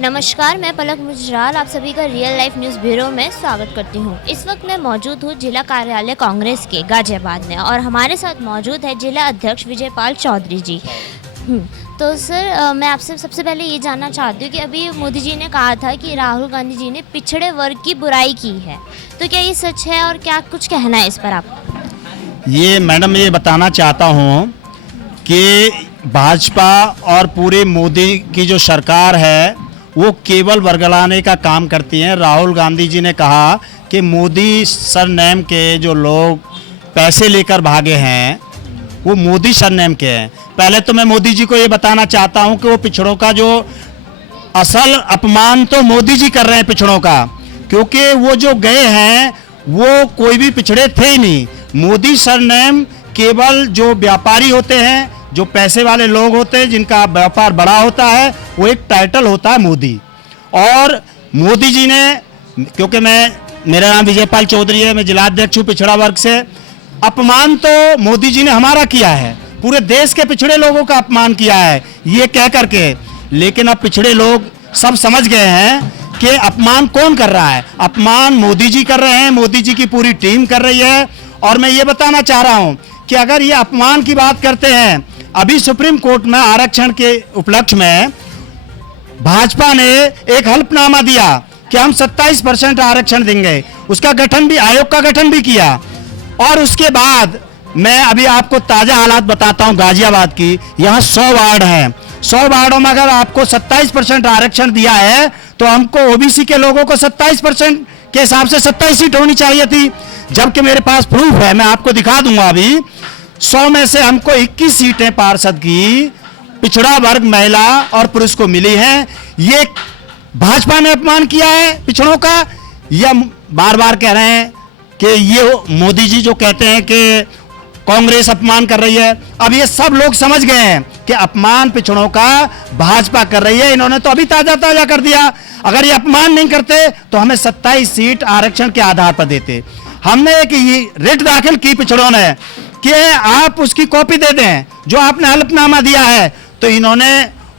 नमस्कार, मैं पलक मुजराल आप सभी का रियल लाइफ न्यूज़ ब्यूरो में स्वागत करती हूँ। इस वक्त मैं मौजूद हूँ जिला कार्यालय कांग्रेस के गाजियाबाद में और हमारे साथ मौजूद है जिला अध्यक्ष विजयपाल चौधरी जी। तो सर, मैं आपसे सबसे पहले ये जानना चाहती हूँ कि अभी मोदी जी ने कहा था कि राहुल गांधी जी ने पिछड़े वर्ग की बुराई की है, तो क्या ये सच है और क्या कुछ कहना है इस पर आपको? ये मैडम ये बताना चाहता हूँ कि भाजपा और पूरी मोदी की जो सरकार है वो केवल वर्गलाने का काम करती है। राहुल गांधी जी ने कहा कि मोदी सरनेम के जो लोग पैसे लेकर भागे हैं वो मोदी सरनेम के हैं। पहले तो मैं मोदी जी को ये बताना चाहता हूँ कि वो पिछड़ों का जो असल अपमान तो मोदी जी कर रहे हैं पिछड़ों का, क्योंकि वो जो गए हैं वो कोई भी पिछड़े थे ही नहीं। मोदी सरनेम केवल जो व्यापारी होते हैं, जो पैसे वाले लोग होते हैं, जिनका व्यापार बड़ा होता है, वो एक टाइटल होता है मोदी। और मोदी जी ने, क्योंकि मेरा नाम विजयपाल चौधरी है, मैं जिलाध्यक्ष हूँ पिछड़ा वर्ग से, अपमान तो मोदी जी ने हमारा किया है, पूरे देश के पिछड़े लोगों का अपमान किया है ये कह करके। लेकिन अब पिछड़े लोग सब समझ गए हैं कि अपमान कौन कर रहा है। अपमान मोदी जी कर रहे हैं, मोदी जी की पूरी टीम कर रही है। और मैं ये बताना चाह रहा हूँ कि अगर ये अपमान की बात करते हैं, अभी सुप्रीम कोर्ट में आरक्षण के उपलक्ष्य में भाजपा ने एक हल्फनामा दिया कि हम 27% आरक्षण देंगे। उसका गठन भी, आयोग का गठन भी किया। और उसके बाद मैं अभी आपको ताजा हालात बताता हूं गाजियाबाद की। यहाँ 100 वार्ड हैं, 100 वार्डों में अगर आपको 27% आरक्षण दिया है तो हमको ओबीसी के लोगों को 27% के हिसाब से 27 सीट होनी चाहिए थी। जबकि मेरे पास प्रूफ है, मैं आपको दिखा दूंगा। अभी 100 में से हमको 21 सीटें पार्षद की पिछड़ा वर्ग महिला और पुरुष को मिली हैं। ये भाजपा ने अपमान किया है पिछड़ों का, या बार बार कह रहे हैं कि ये मोदी जी जो कहते हैं कि कांग्रेस अपमान कर रही है। अब ये सब लोग समझ गए हैं कि अपमान पिछड़ों का भाजपा कर रही है। इन्होंने तो अभी ताजा कर दिया। अगर ये अपमान नहीं करते तो हमें 27 सीट आरक्षण के आधार पर देते। हमने एक रिट दाखिल की पिछड़ों ने कि आप उसकी कॉपी दे दें जो आपने हल्फनामा दिया है, तो इन्होंने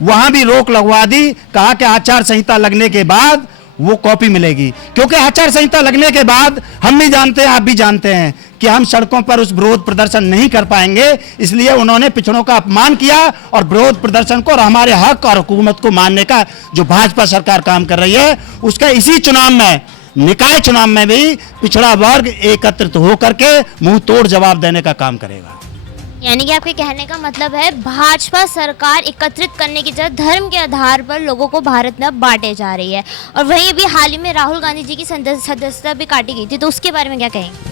वहां भी रोक लगवा दी। कहा कि आचार संहिता लगने के बाद वो कॉपी मिलेगी, क्योंकि आचार संहिता लगने के बाद हम भी जानते हैं, आप भी जानते हैं कि हम सड़कों पर उस विरोध प्रदर्शन नहीं कर पाएंगे। इसलिए उन्होंने पिछड़ों का अपमान किया और विरोध प्रदर्शन को और हमारे हक और हुकूमत को मानने का जो भाजपा सरकार काम कर रही है, उसका इसी चुनाव में, निकाय चुनाव में भी पिछड़ा वर्ग एकत्रित होकर के मुंह तोड़ जवाब देने का काम करेगा। यानी कि आपके कहने का मतलब है भाजपा सरकार एकत्रित करने की जगह धर्म के आधार पर लोगों को भारत में अब बांटे जा रही है। और वहीं अभी हाल ही में राहुल गांधी जी की सदस्यता भी काटी गई थी, तो उसके बारे में क्या कहेंगे?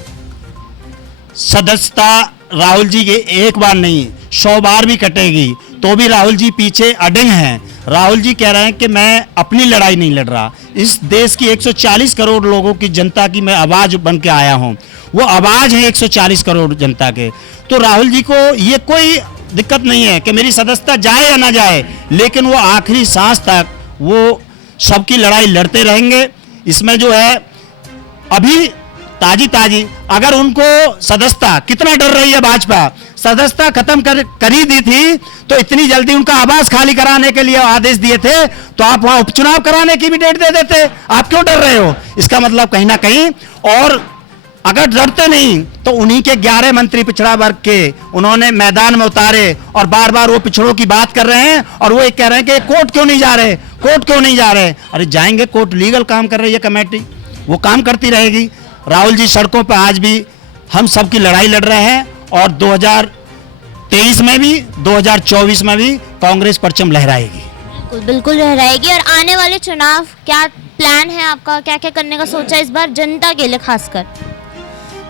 सदस्यता राहुल जी के एक बार नहीं 100 बार भी कटेगी तो भी राहुल जी पीछे अड़ंग हैं। राहुल जी कह रहे हैं कि मैं अपनी लड़ाई नहीं लड़ रहा, इस देश की 140 करोड़ लोगों की जनता की मैं आवाज बन के आया हूं। वो आवाज है 140 करोड़ जनता के। तो राहुल जी को ये कोई दिक्कत नहीं है कि मेरी सदस्यता जाए या ना जाए, लेकिन वो आखिरी सांस तक वो सबकी लड़ाई लड़ते रहेंगे। इसमें जो है अभी ताजी अगर उनको सदस्यता, कितना डर रही है भाजपा, सदस्यता खत्म कर ही दी थी तो इतनी जल्दी उनका आवास खाली कराने के लिए आदेश दिए थे, तो आप वहां उपचुनाव कराने की भी डेट दे देते। आप क्यों डर रहे हो? इसका मतलब कहीं ना कहीं, और अगर डरते नहीं तो उन्हीं के 11 मंत्री पिछड़ा वर्ग के उन्होंने मैदान में उतारे और बार बार वो पिछड़ों की बात कर रहे हैं। और वो एक कह रहे हैं कि कोर्ट क्यों नहीं जा रहे, कोर्ट क्यों नहीं जा रहे। अरे जाएंगे कोर्ट, लीगल काम कर रही है कमेटी, वो काम करती रहेगी। राहुल जी सड़कों पर आज भी हम सबकी लड़ाई लड़ रहे हैं और 2023 में भी 2024 में भी कांग्रेस परचम लहराएगी। बिल्कुल लहराएगी। और आने वाले चुनाव क्या प्लान है आपका, क्या क्या करने का सोचा इस बार जनता के लिए? खासकर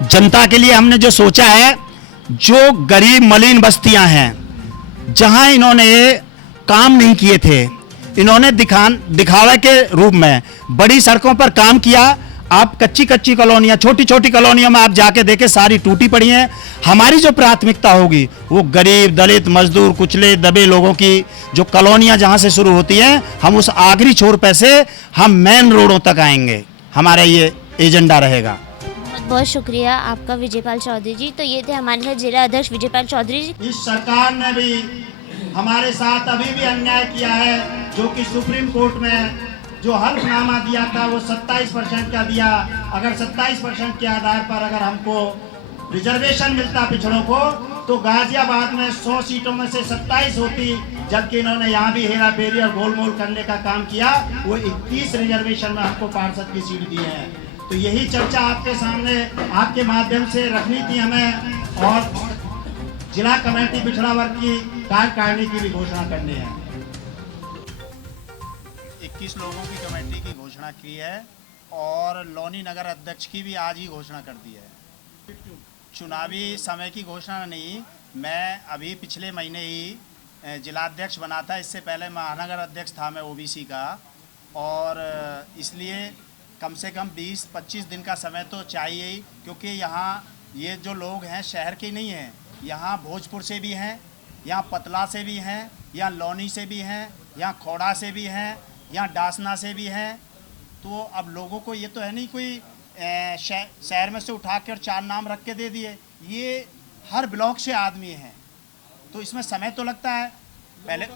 जनता के लिए हमने जो सोचा है, जो गरीब मलिन बस्तियां हैं जहां इन्होंने काम नहीं किए थे, इन्होंने दिखावे के रूप में बड़ी सड़कों पर काम किया। आप कच्ची कॉलोनियां, छोटी कॉलोनियों में आप जाके देखें, सारी टूटी पड़ी हैं। हमारी जो प्राथमिकता होगी वो गरीब, दलित, मजदूर, कुचले दबे लोगों की जो कॉलोनियां जहां से शुरू होती हैं, हम उस आखिरी छोर पे से हम मेन रोडों तक आएंगे। हमारा ये एजेंडा रहेगा। बहुत बहुत शुक्रिया आपका विजयपाल चौधरी जी। तो ये थे हमारे साथ जिला अध्यक्ष विजयपाल चौधरी जी। इस सरकार ने भी हमारे साथ अभी भी अन्याय किया है, जो कि सुप्रीम कोर्ट में जो हल्फनामा दिया था वो 27% का दिया। अगर 27% के आधार पर अगर हमको रिजर्वेशन मिलता पिछड़ों को तो गाजियाबाद में 100 सीटों में से 27 होती, जबकि इन्होंने यहाँ भी हेरा फेरी और गोलमोल करने का काम किया। वो 31 रिजर्वेशन में हमको पार्षद की सीट दी है। तो यही चर्चा आपके सामने आपके माध्यम से रखनी थी हमें, और जिला कमेटी पिछड़ा वर्ग की कार्यकारिणी की भी घोषणा करनी है। 21 लोगों की कमेटी की घोषणा की है और लोनी नगर अध्यक्ष की भी आज ही घोषणा कर दी है। चुनावी समय की घोषणा नहीं, मैं अभी पिछले महीने ही जिलाध्यक्ष बना था। इससे पहले महानगर अध्यक्ष था मैं ओबीसी का, और इसलिए कम से कम 20-25 दिन का समय तो चाहिए ही, क्योंकि यहाँ ये जो लोग हैं शहर के नहीं हैं, यहाँ भोजपुर से भी हैं, यहाँ पतला से भी हैं, यहाँ लोनी से भी हैं, यहाँ खोड़ा से भी हैं, यहाँ डासना से भी हैं। तो अब लोगों को ये तो है नहीं कोई शहर में से उठा कर 4 नाम रख के दे दिए, ये हर ब्लॉक से आदमी हैं, तो इसमें समय तो लगता है। पहले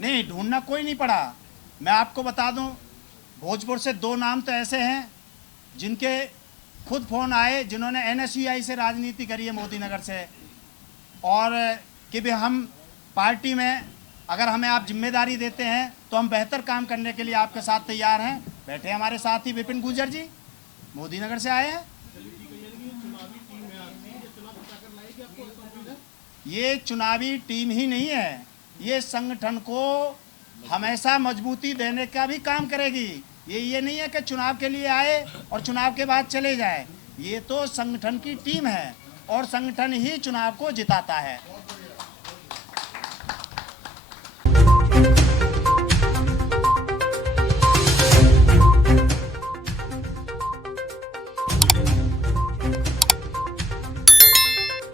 नहीं, ढूंढना कोई नहीं पड़ा। मैं आपको बता दूं, भोजपुर से 2 नाम तो ऐसे हैं जिनके खुद फ़ोन आए, जिन्होंने NSUI से राजनीति करी है मोदी नगर से, और कि भी हम पार्टी में अगर हमें आप जिम्मेदारी देते हैं तो हम बेहतर काम करने के लिए आपके साथ तैयार हैं। बैठे हमारे साथ ही विपिन गुर्जर जी मोदी नगर से आए हैं। ये चुनावी टीम ही नहीं है, ये संगठन को हमेशा मजबूती देने का भी काम करेगी। ये नहीं है कि चुनाव के लिए आए और चुनाव के बाद चले जाए। ये तो संगठन की टीम है और संगठन ही चुनाव को जिताता है।